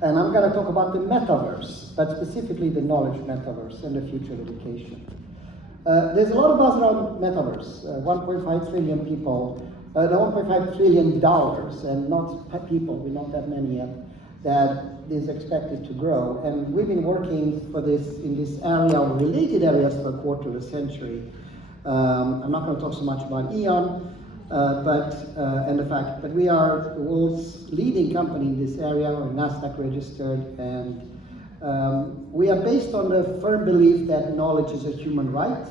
And I'm going to talk about the metaverse, but specifically the knowledge metaverse and the future of education. There's a lot of buzz around metaverse. 1.5 trillion people, $1.5 trillion, and not people, we're not that many yet, that is expected to grow. And we've been working for this in this area, or related areas, for a quarter of a century. I'm not going to talk so much about Eon, and the fact, but we are the world's leading company in this area. We're NASDAQ registered, and we are based on the firm belief that knowledge is a human right,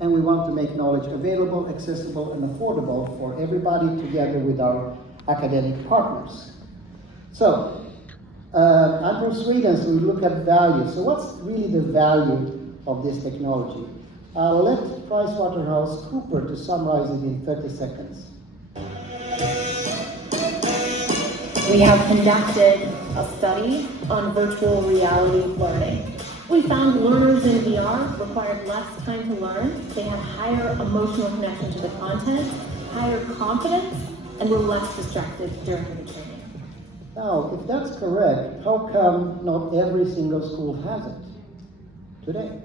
and we want to make knowledge available, accessible, and affordable for everybody, together with our academic partners. So, I'm from Sweden, so we look at value. So what's really the value of this technology? I'll let PricewaterhouseCoopers to summarize it in 30 seconds. We have conducted a study on virtual reality learning. We found learners in VR required less time to learn, they had higher emotional connection to the content, higher confidence, and were less distracted during the training. Now, if that's correct, how come not every single school has it today?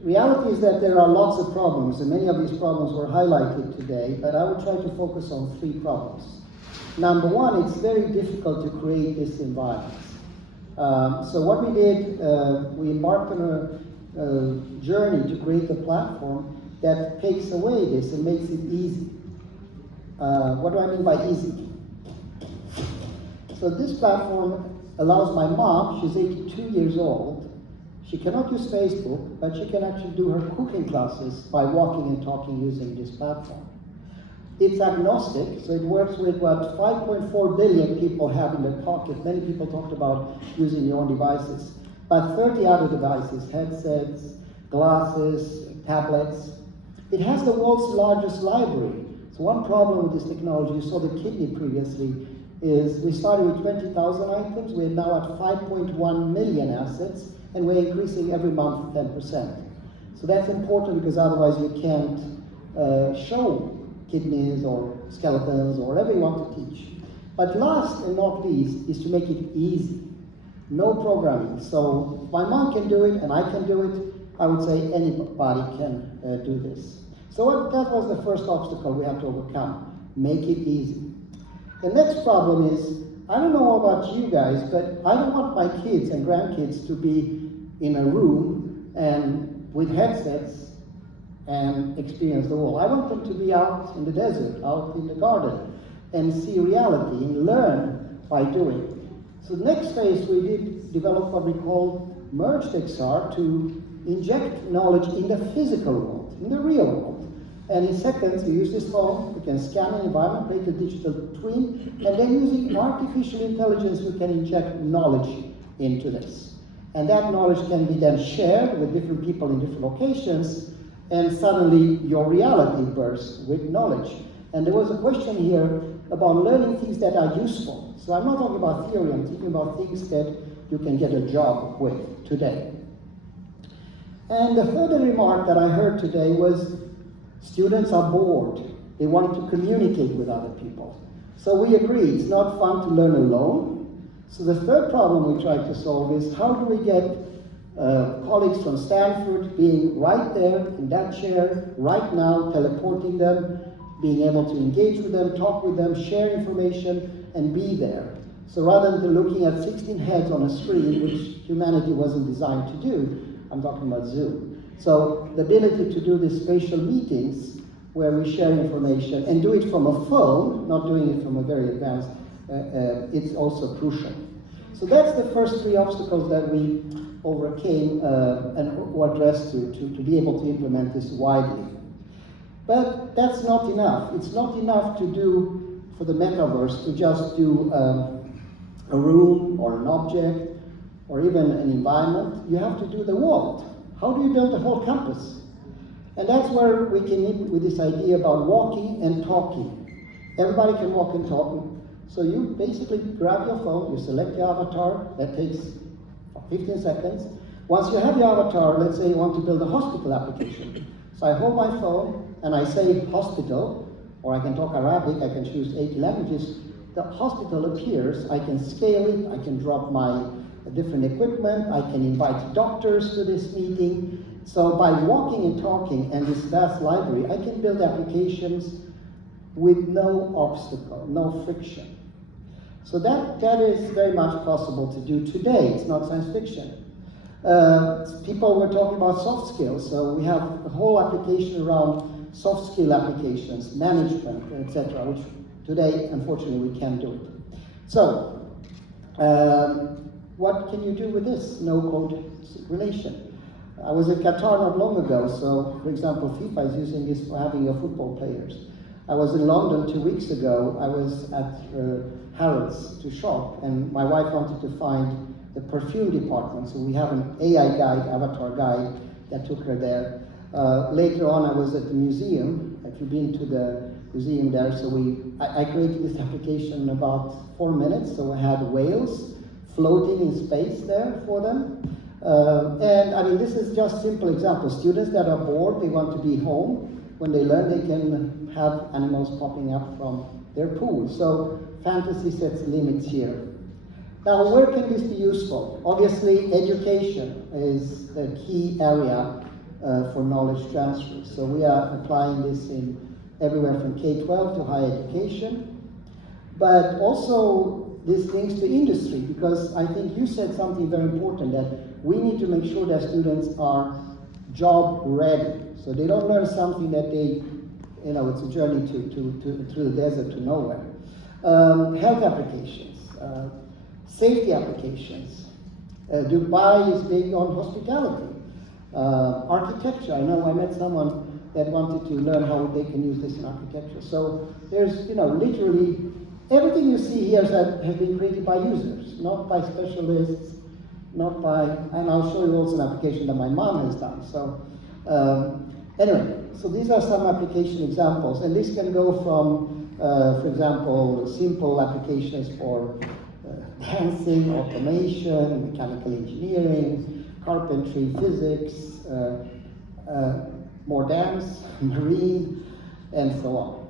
Reality is that there are lots of problems, and many of these problems were highlighted today, but I will try to focus on 3 problems. Number one, it's very difficult to create this environment. So what we did, we embarked on a journey to create a platform that takes away this and makes it easy. What do I mean by easy? So this platform allows my mom, she's 82 years old, she cannot use Facebook, but she can actually do her cooking classes by walking and talking using this platform. It's agnostic, so it works with what 5.4 billion people have in their pocket. Many people talked about using your own devices, but 30 other devices, headsets, glasses, tablets. It has the world's largest library. So one problem with this technology, you saw the kidney previously, is we started with 20,000 items, we're now at 5.1 million assets, and we're increasing every month 10%. So that's important because otherwise you can't show kidneys or skeletons or whatever you want to teach. But last and not least is to make it easy. No programming. So if my mom can do it and I can do it, I would say anybody can do this. So that was the first obstacle we have to overcome. Make it easy. The next problem is, I don't know about you guys, but I don't want my kids and grandkids to be in a room and with headsets and experience the world. I want them to be out in the desert, out in the garden, and see reality and learn by doing. So the next phase, we did develop what we call merged XR to inject knowledge in the physical world, in the real world. And in seconds, you use this phone, you can scan an environment, create a digital twin, and then using artificial intelligence, you can inject knowledge into this. And that knowledge can be then shared with different people in different locations, and suddenly your reality bursts with knowledge. And there was a question here about learning things that are useful. So I'm not talking about theory, I'm thinking about things that you can get a job with today. And the further remark that I heard today was students are bored. They want to communicate with other people. So we agree, it's not fun to learn alone. So the third problem we try to solve is how do we get colleagues from Stanford being right there in that chair, right now, teleporting them, being able to engage with them, talk with them, share information, and be there. So rather than looking at 16 heads on a screen, which humanity wasn't designed to do, I'm talking about Zoom. So the ability to do these spatial meetings where we share information and do it from a phone, not doing it from a very advanced, it's also crucial. So that's the first 3 obstacles that we overcame and were addressed to be able to implement this widely. But that's not enough. It's not enough to do, for the metaverse, to just do a room or an object or even an environment. You have to do the world. How do you build a whole campus? And that's where we came in with this idea about walking and talking. Everybody can walk and talk. So you basically grab your phone, you select your avatar, that takes 15 seconds. Once you have your avatar, let's say you want to build a hospital application. So I hold my phone and I say hospital, or I can talk Arabic, I can choose 80 languages. the hospital appears, I can scale it, I can drop my different equipment, I can invite doctors to this meeting. So by walking and talking and this vast library, I can build applications with no obstacle, no friction. So that is very much possible to do today. It's not science fiction. People were talking about soft skills, so we have a whole application around soft skill applications, management, etc., which today, unfortunately, we can't do it. So, what can you do with this no-code relation? I was in Qatar not long ago, so, for example, FIFA is using this for having your football players. I was in London 2 weeks ago. I was at Harrods to shop, and my wife wanted to find the perfume department, so we have an AI guide, avatar guide, that took her there. Later on, I was at the museum. If you've been to the museum there, so I created this application in about 4 minutes. So I had whales floating in space there for them. And I mean, this is just simple examples. Students that are bored, they want to be home. When they learn, they can have animals popping up from their pool. So fantasy sets limits here. Now, where can this be useful? Obviously, education is the key area for knowledge transfer. So we are applying this in everywhere from K-12 to higher education. But also, this links to industry, because I think you said something very important, that we need to make sure that students are job ready. So they don't learn something that they, you know, it's a journey through the desert to nowhere. Health applications. Safety applications. Dubai is big on hospitality. Architecture. I know I met someone that wanted to learn how they can use this in architecture. So there's, you know, literally everything you see here has been created by users, not by specialists, not by, and I'll show you also an application that my mom has done. So anyway, so these are some application examples, and this can go from, for example, simple applications for dancing, automation, mechanical engineering, carpentry, physics, more dance, marine, and so on.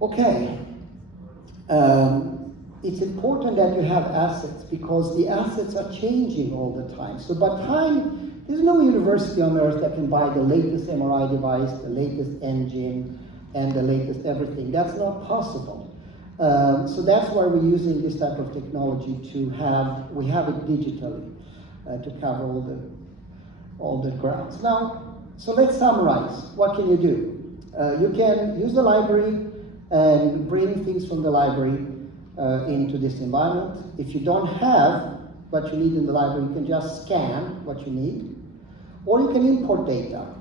Okay, it's important that you have assets, because the assets are changing all the time. So by time, there's no university on earth that can buy the latest MRI device, the latest engine, and the latest everything. That's not possible. So that's why we're using this type of technology we have it digitally to cover all the grounds. Now, so let's summarize. What can you do? You can use the library and bring things from the library into this environment. If you don't have what you need in the library, you can just scan what you need, or you can import data.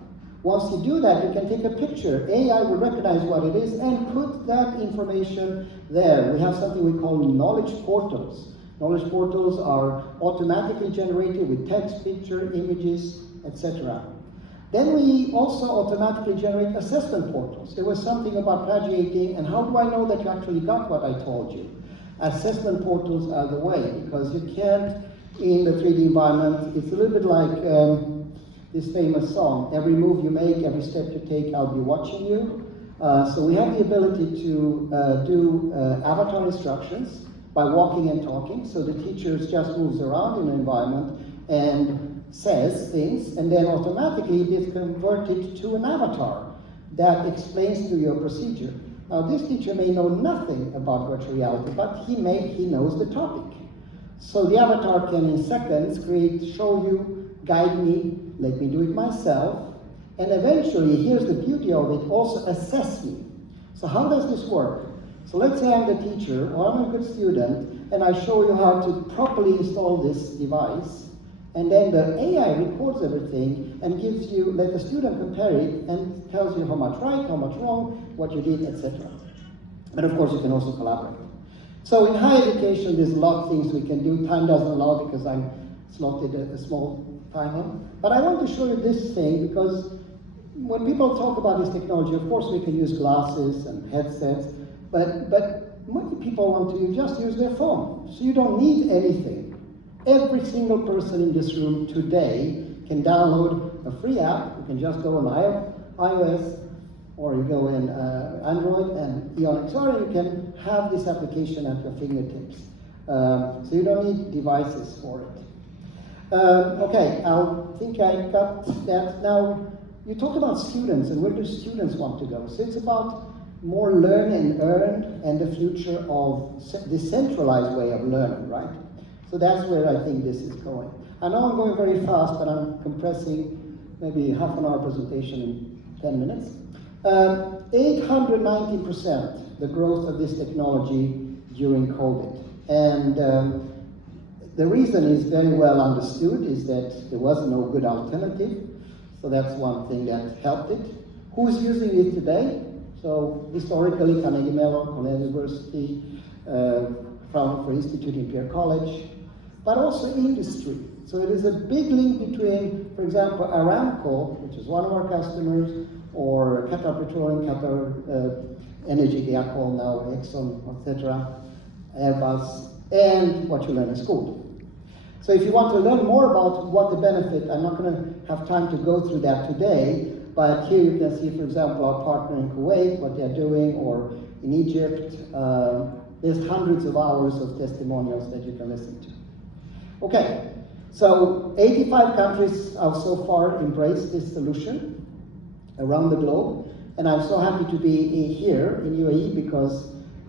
Once you do that, you can take a picture. AI will recognize what it is and put that information there. We have something we call knowledge portals. Knowledge portals are automatically generated with text, picture, images, etc. Then we also automatically generate assessment portals. There was something about plagiating, and how do I know that you actually got what I told you? Assessment portals are the way, because you can't, in the 3D environment, it's a little bit like this famous song, every move you make, every step you take, I'll be watching you. So we have the ability to do avatar instructions by walking and talking. So the teacher just moves around in an environment and says things, and then automatically it is converted to an avatar that explains to you your procedure. Now this teacher may know nothing about virtual reality, but he knows the topic. So the avatar can in seconds show you, guide me, let me do it myself, and eventually, here's the beauty of it, also assess me. So how does this work? So let's say I'm the teacher, or I'm a good student, and I show you how to properly install this device, and then the AI records everything and gives you, let the student compare it, and tells you how much right, how much wrong, what you did, etc. And of course, you can also collaborate. So in higher education, there's a lot of things we can do. Time doesn't allow because I'm slotted a small time on. But I want to show you this thing, because when people talk about this technology, of course we can use glasses and headsets, but many people want to just use their phone. So you don't need anything. Every single person in this room today can download a free app. You can just go on iOS, or you go in Android and Eon XR, you can have this application at your fingertips. So you don't need devices for it. Okay, I think I got that. Now, you talk about students and where do students want to go. So it's about more learn and earn and the future of decentralized way of learning, right? So that's where I think this is going. I know I'm going very fast, but I'm compressing maybe half an hour presentation in 10 minutes. 890% the growth of this technology during COVID. And the reason is very well understood, is that there was no good alternative. So that's one thing that helped it. Who's using it today? So historically, Carnegie Mellon, Cornell University, Fraunhofer Institute, Imperial College, but also industry. So it is a big link between, for example, Aramco, which is one of our customers, or Qatar Petroleum, Qatar Energy, they are called now, Exxon, etc., Airbus, and what you learn in school. So if you want to learn more about what the benefit, I'm not going to have time to go through that today, but here you can see, for example, our partner in Kuwait, what they're doing, or in Egypt. There's hundreds of hours of testimonials that you can listen to. Okay, so 85 countries have so far embraced this solution around the globe, and I'm so happy to be here in UAE because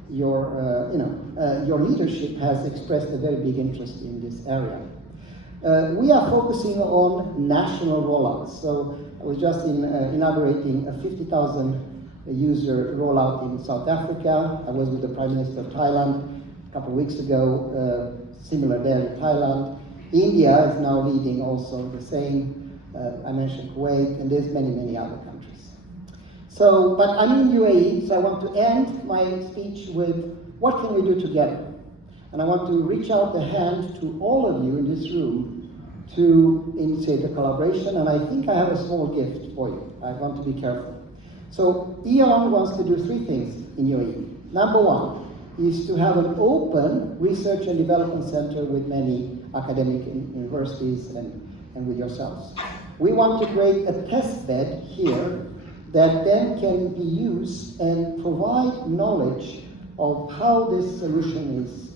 your leadership has expressed a very big interest in this area. We are focusing on national rollouts. So I was just inaugurating a 50,000 user rollout in South Africa. I was with the Prime Minister of Thailand a couple of weeks ago, similar there in Thailand. India is now leading also the same. I mentioned Kuwait, and there's many, many other countries. So, but I'm in UAE, so I want to end my speech with what can we do together? And I want to reach out the hand to all of you in this room to initiate a collaboration, and I think I have a small gift for you. I want to be careful. So E.ON wants to do three things in UAE. Number one is to have an open research and development center with many academic universities and with yourselves. We want to create a test bed here that then can be used and provide knowledge of how this solution is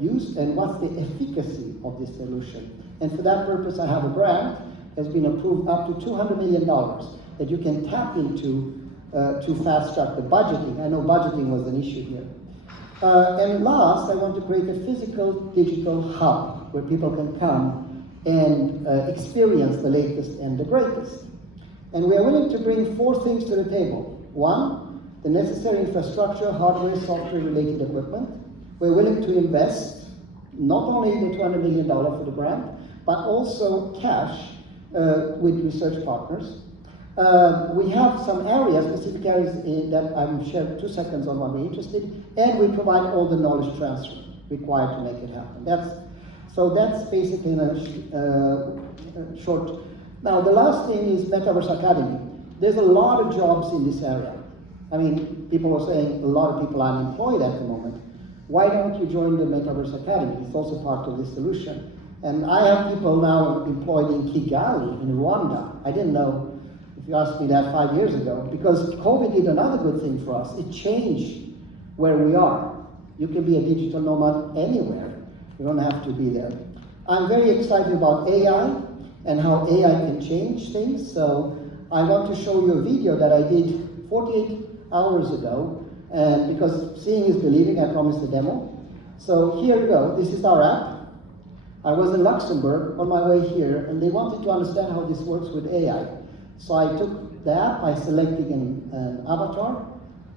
used and what's the efficacy of this solution. And for that purpose, I have a grant that has been approved up to $200 million that you can tap into to fast track the budgeting. I know budgeting was an issue here. And last, I want to create a physical digital hub where people can come and experience the latest and the greatest. And we are willing to bring four things to the table. One, the necessary infrastructure, hardware, software related equipment. We're willing to invest not only the $200 million for the grant, but also cash with research partners. We have some areas, specific areas that I will share 2 seconds on what we're interested in, and we provide all the knowledge transfer required to make it happen. That's basically in a short. Now the last thing is Metaverse Academy. There's a lot of jobs in this area. I mean, people are saying a lot of people are unemployed at the moment. Why don't you join the Metaverse Academy? It's also part of this solution. And I have people now employed in Kigali, in Rwanda. I didn't know, if you asked me that 5 years ago, because COVID did another good thing for us. It changed where we are. You can be a digital nomad anywhere. You don't have to be there. I'm very excited about AI and how AI can change things. So I want to show you a video that I did 48 hours ago. And because seeing is believing, I promised a demo. So here we go. This is our app. I was in Luxembourg on my way here, and they wanted to understand how this works with AI. So I took the app by selecting an avatar.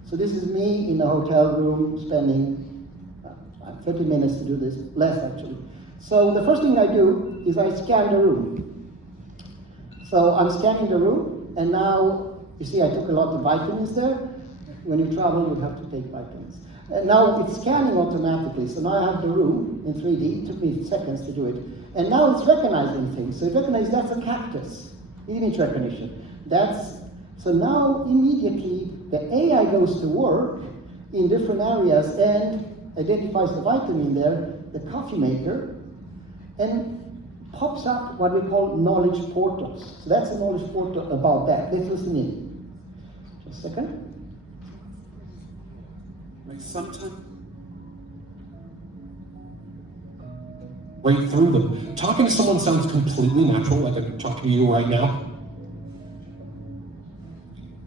So this is me in a hotel room spending 30 minutes to do this, less actually. So the first thing I do is I scan the room. So I'm scanning the room, and now, you see I took a lot of vitamins there. When you travel, you have to take vitamins. And now it's scanning automatically, so now I have the room in 3D. It took me seconds to do it. And now it's recognizing things. So it recognizes that's a cactus, image recognition. So now immediately the AI goes to work in different areas and identifies the vitamin there, the coffee maker, and pops up what we call knowledge portals. So that's a knowledge portal about that. Let's listen in. Second? Sometimes right through them. Talking to someone sounds completely natural, like I'm talking to you right now.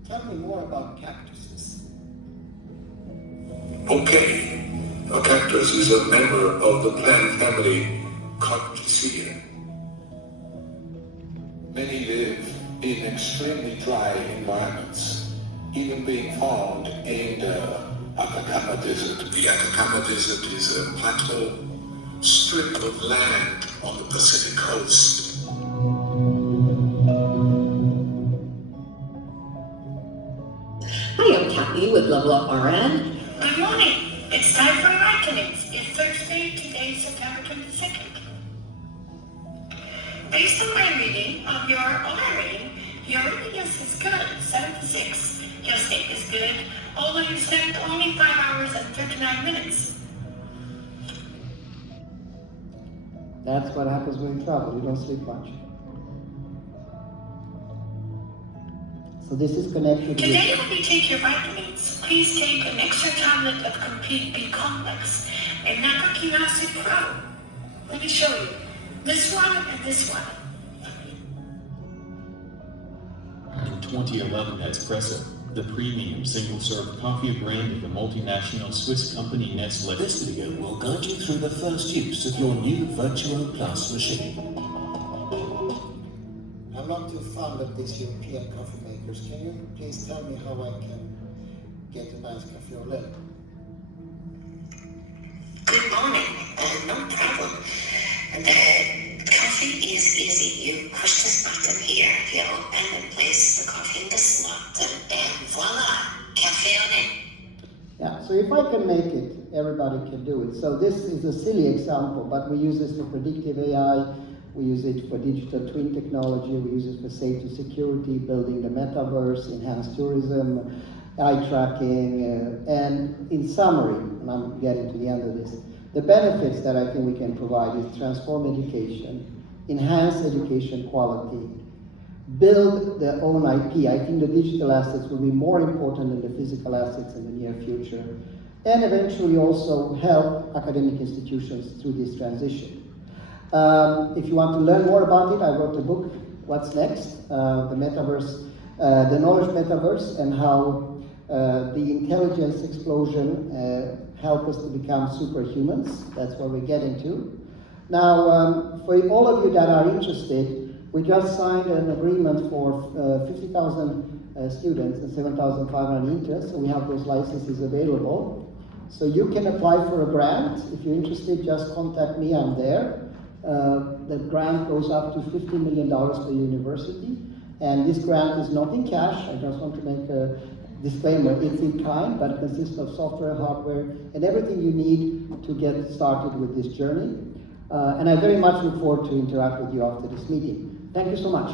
Tell me more about cactuses. Okay, a cactus is a member of the plant family Cactaceae. Many live in extremely dry environments, even being found in the Atacama Desert. The Atacama Desert is a plateau strip of land on the Pacific coast. Hi, I'm Kathy with Level Up RN. Good morning. It's time for Awakenings. It's Thursday, today, September 22nd. Based on my reading of your reading, your reading is good, 7 to 6. Your sleep is good, although you slept only 5 hours and 39 minutes. That's what happens when you travel, you don't sleep much. So this is connected Today when you take your vitamins, please take an extra tablet of Complete B Complex and Naproxen Acid Pro. Let me show you. This one and this one. In 2011, Espresso, the premium single-serve coffee brand of the multinational Swiss company Nestlé. This video will guide you through the first use of your new Virtuo Plus machine. I'm not too fond of these European coffee makers. Can you please tell me how I can get a nice cafe au lait? Good morning. No problem. The coffee is easy. You push this button here, and then place the coffee in the slot, and voila, cafe au lait. Yeah, so if I can make it, everybody can do it. So this is a silly example, but we use this for predictive AI, we use it for digital twin technology, we use it for safety security, building the metaverse, enhanced tourism, eye tracking, and in summary, and I'm getting to the end of this, the benefits that I think we can provide is transform education, enhance education quality, build their own IP. I think the digital assets will be more important than the physical assets in the near future, and eventually also help academic institutions through this transition. If you want to learn more about it, I wrote a book, What's Next? The Metaverse, the Knowledge Metaverse, and how the intelligence explosion help us to become superhumans. That's what we're getting to. Now, for all of you that are interested, we just signed an agreement for 50,000 students and 7,500 interns, so we have those licenses available. So you can apply for a grant. If you're interested, just contact me, I'm there. The grant goes up to $50 million per university, and this grant is not in cash. I just want to make a disclaimer, it's in kind, but it consists of software, hardware, and everything you need to get started with this journey. And I very much look forward to interact with you after this meeting. Thank you so much.